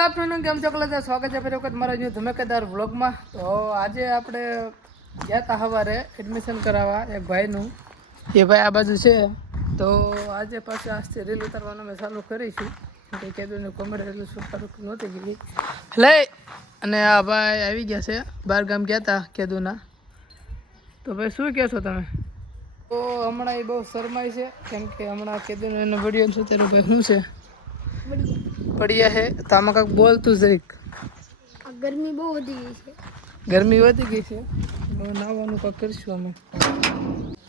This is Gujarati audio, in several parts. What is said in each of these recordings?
આફ્ટરનૂન કેમ છો કલાકાર, સ્વાગત છે ફરી વખત મારા ન્યૂ ધમાકેદાર વ્લોગમાં. તો આજે આપણે ગયા હતા સવારે એડમિશન કરાવવા એક ભાઈનું, એ ભાઈ આ બાજુ છે. તો આજે પાછા આજથી રીલ ઉતારવાનું અમે ચાલુ કરીશું. કંઈ કીધું ને કોમેડી રીલ શૂટ નહોતી ગઈ લે. અને આ ભાઈ આવી ગયા છે, બહાર ગામ ગયા હતા કેદુના. તો ભાઈ શું કહેશો તમે? તો હમણાં એ બહુ શરમાય છે કેમ કે હમણાં કેદુનો એનો વિડીયો છે તેનું ભાઈ શું છે પડ્યા છે. તો આમાં કાંઈક બોલતું જરીક. ગરમી બહુ વધી ગઈ છે. ગરમી વધી ગઈ છે, નાવાનું કાંઈક કરીશું અમે.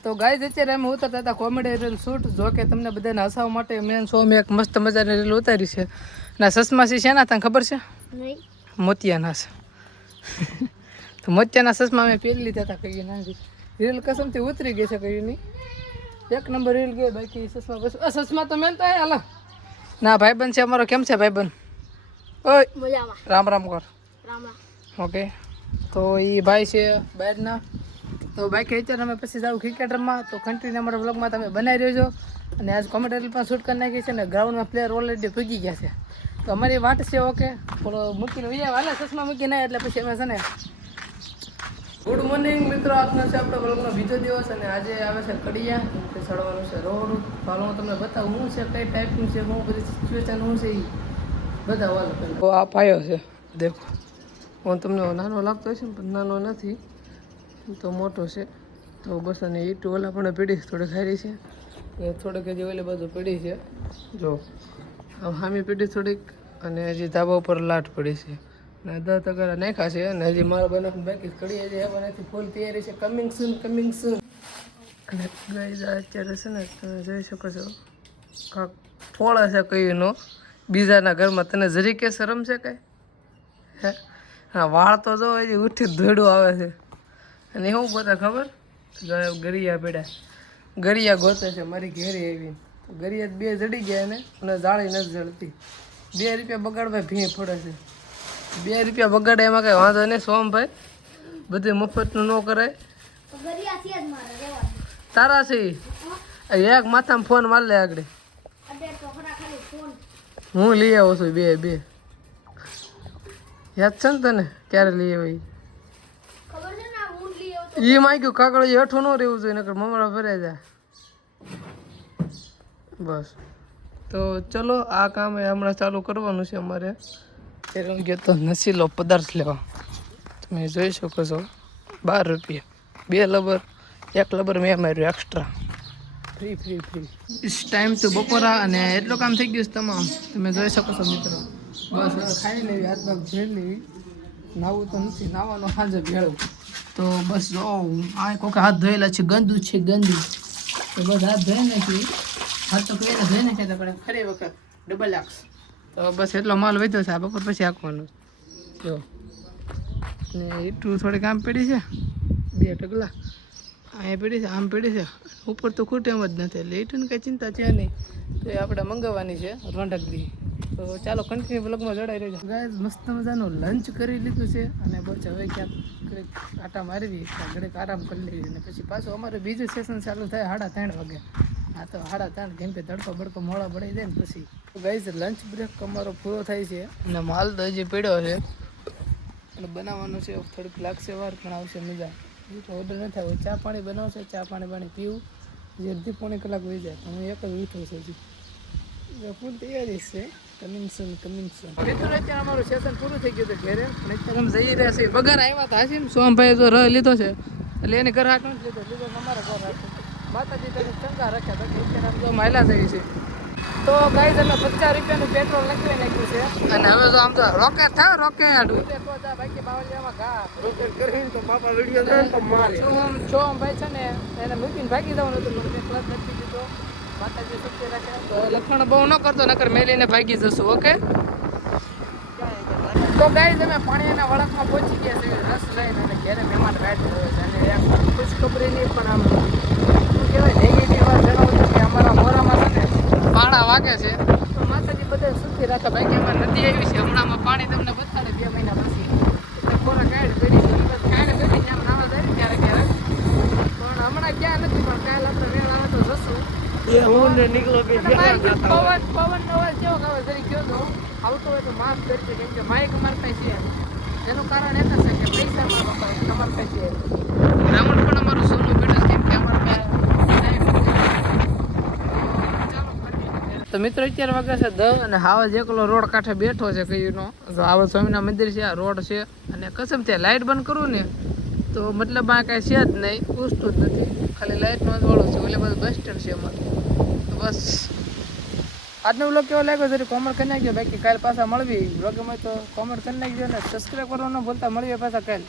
તો ગાઈઝ અત્યારે અમે ઉતરતા હતા કોમેડી રીલ શૂટ. જો કે તમને બધાને હસાવવા માટે મેન શો મેં એક મસ્ત મજાની રીલ ઉતારી છે. અને ચશ્માસી છે ને તને ખબર છે? નહીં. મોતિયાના છે. તો મોતિયાના ચશ્મા મેં પહેરી લીધા હતા કઈ ના રીલ કસમથી ઉતરી ગઈ છે કઈ નહીં. એક નંબર રીલ ગઈ બાકી ચશ્મા બસ ચશ્મા તો મેં તો હાલા ના ભાઈબંધ છે અમારો. કેમ છે ભાઈબંધ? ઓય મજામાં. રામ રામ કર. રામ રામ. ઓકે. તો એ ભાઈ છે બહારના. તો બાકી અત્યારે અમે પછી જાઉં ક્રિકેટ રમવા. તો કન્ટિન્યુ અમારા વ્લોગમાં તમે બનાવી રહેજો. અને આજ કોમેડી પણ શૂટ કરી નાખી છે ને ગ્રાઉન્ડમાં પ્લેયર ઓલરેડી પૂગી ગયા છે. તો અમારી વાટ છે. ઓકે થોડો મૂકીને વિજય હાલે ચશ્મા મૂકીને એટલે પછી અમે છે ને ગુડ મોર્નિંગ મિત્રો, આપનો છે આપણા વ્લોગનો બીજો દિવસ. અને આજે આવે છે કડિયા કે ચડવાનું છે રોડ. હાલો હું તમને બતાવું શું છે, કઈ ટાઈપનું છે, શું બધી સિચ્યુએશન શું છે એ બતાવવાનું પહેલાં. તો આ પાયો છે દેખો. હું તમને નાનો લાગતો હશે ને પણ નાનો નથી, તો મોટો છે. તો બસ અને ઈટ ઓલા પણ પીડી થોડીક હારી છે, એ થોડીક હજી ઓલી બાજુ પડી છે. જો આમ હામી પીડી થોડીક, અને હજી ધાબા ઉપર લાટ પડી છે. અને 10 તગારા નાખ્યા છે. અને હજી મારા બનાવવાનું બાકી કડી હજી એવા નથી, ફૂલ તૈયારી છે. કમિંગ સૂન કમિંગ સૂન. અને ગાઈઝ અત્યારે છે ને તમે જોઈ શકો છો કાંક ફોળા છે કઈનો બીજાના ઘરમાં. તને જરી કે શરમ છે કાંઈ? હે હા, વાળ તો જો હજી ઉઠી ધોડું આવે છે. અને એવું ગોતે ખબર? ગરિયા પેડા ગરિયા ગોતે છે મારી ઘેરી આવીને. તો ગરિયા 2 જડી ગયા એને, અને જાળી નથી જળતી. 2 રૂપિયા બગાડવા ભીં પડે છે. 2 રૂપિયા બગાડે એમાં કઈ વાંધો નહીં સોમભાઈ, બધું મફતનું ન કરાય. તારા છે એક માથામાં ફોન માર લે આગળ. હું લઈ આવું છું 2 યાદ છે ને તને ક્યારે લઈ આવી? એ માંગ્યું કાગળ હેઠું ન રહેવું જોઈએ નકર મમરા ભરાઈ જાય. બસ તો ચલો આ કામ હમણાં ચાલુ કરવાનું છે અમારે. ગયો તો નશીલો પદાર્થ લેવા. તમે જોઈ શકો છો 12 રૂપિયા 2 લબર. 1 લબર મેં માર્યું extra free free free. Time તો બપોરા અને એટલું કામ થઈ ગયું છે તમામ. તમે જોઈ શકો છો મિત્રો. બસ ખાઈ લેવી, હાથ પગ ભેળ લેવી. નાવું તો નથી, નાવાનું સાંજે ભેળવું. તો બસ જો આ કોકે હાથ ધોયેલા છે, ગંદુ છે ગંદુ. તો બસ હાથ ધોઈ નાખી. હાથ તો કઈને ધોઈ નાખે તો પણ ફરી વખત ડબલ આક્સ. તો બસ એટલો માલ વધ્યો છે. આ બપોર પછી આંકવાનું જો. ને એટલું થોડીક આમ પડી છે 2 ઢગલા અહીંયા પડી છે, આમ પડી છે. ઉપર તો ખૂટે એમ જ નથી, એટલે એટલું કંઈ ચિંતા છે નહીં. તો એ આપણે મંગાવવાની છે રોંઢકડી. તો ચાલો કન્ટિન્યુ બ્લોગમાં જોડાઈ રહેજો. ગાઈઝ મસ્ત મજાનું લંચ કરી લીધું છે. અને બસ હવે ક્યાંક ઘડીક આટા મારવી, ઘડીક આરામ કરી લેવી. અને પછી પાછું અમારું બીજું સેશન ચાલુ થાય 3:30 વાગે. હા તો 3:30 કેમ કે તડકો બડકો મોડા પડી જાય ને પછી. તો ગાઈઝ લંચ બ્રેક અમારો પૂરો થાય છે. અને માલ તો હજી પડ્યો છે અને બનાવવાનું છે. થોડીક લાગશે વાર પણ આવશે મજા. ઓર્ડર ન થાય ચા પાણી બનાવશે, ચા પાણી પીવું. જે અડધી પોણી કલાક વહી જાય. તો હું એક જ ઉઠું છું હજી. ફૂલ તૈયારી છે. કમિંગ સૂન કમિંગ સૂન. અત્યારે અમારું સેશન પૂરું થઈ ગયું હતું ઘરે. અને અત્યારે અમે જઈ રહ્યા છીએ. બગાર આવ્યા હતા હાસીમ સોમભાઈ જો લીધો છે, એટલે એને ઘર હાથ નથી લીધો અમારા ઘર હાથ. માતાજી તને ચંગા રાખ્યા હતા. અત્યારે આમ જો માયલા થઈ છે. તો ગાઈઝ અમે 50 રૂપિયાનું પેટ્રોલ લખી નાખ્યું છે. અને હવે તો આમ તો રોકેટ થાય રોકેટ. બાકી બાવળિયામાં ઘા રોકેટ કરીને તો બાપા વિડીયો ચોમ ભાઈ છે ને એને મૂકીને ભાગી જવાનું હતું. મને ક્લાસ લખી દીધો. માતાજી સુખી રાખે. તો લખણ બહુ ન કરતો નકર મેલીને ભાગી જશું. ઓકે. તો ગાઈઝ અમે પાણીના વળકમાં પહોંચી ગયા છે રસ લઈને. અને ઘરે મહેમાન રાઈટ હોય છે. અને એક ખુશખબરી નહીં પણ આમ શું કહેવાય નેગેટિવ વાત જણાવું છું કે અમારા મોરામાં છે ને પાણા વાગે છે. તો માતાજી બધા સુખી રાખે. બાકી અમારે નદી આવી છે હમણાં પાણી તમને બતાડે 2 મહિના પછી. એટલે ખોરાક કાઢ કરી છે બસ કાઢ કરી જેમ નાવા જાય ક્યારેક ક્યારેક. પણ હમણાં ક્યાં નથી, પણ કાલે આપણે વેળ આવે તો જશું. પવન અવાજ કેવો આવે જરી કયો તો આવતો હોય તો માફ કરજો. છે કેમ કે માઇક અમારે પાસે છે એનું કારણ એક જ છે કે પૈસા અમારે પાસે છે ગ્રાઉન્ડ પણ અમારું સોનું બેઠું કેમ કે અમારે પાસે તો મિત્રો અત્યારે વાગે છે 10 અને હાવજ એકલો રોડ કાંઠે બેઠો છે કઈનો તો આવા સ્વામીના મંદિર છે આ રોડ છે અને કસમ ત્યાં લાઇટ બંધ કરું ને તો મતલબ આ કાંઈ છે જ નહીં પૂછતું જ નથી ખાલી લાઇટનો જ વાળો છે એટલે બધું બસ સ્ટેન્ડ છે અમારે તો બસ આજનો વ્લોગ કેવો લાગ્યો જરી કોમેન્ટ કરી નાખજો બાકી કાલે પાછા મળવી વ્લોગમાં તો કોમેન્ટ કરી નાખજો ને સબસ્ક્રાઈબ કરવાનું ભૂલતા મળીએ પાછા કાલે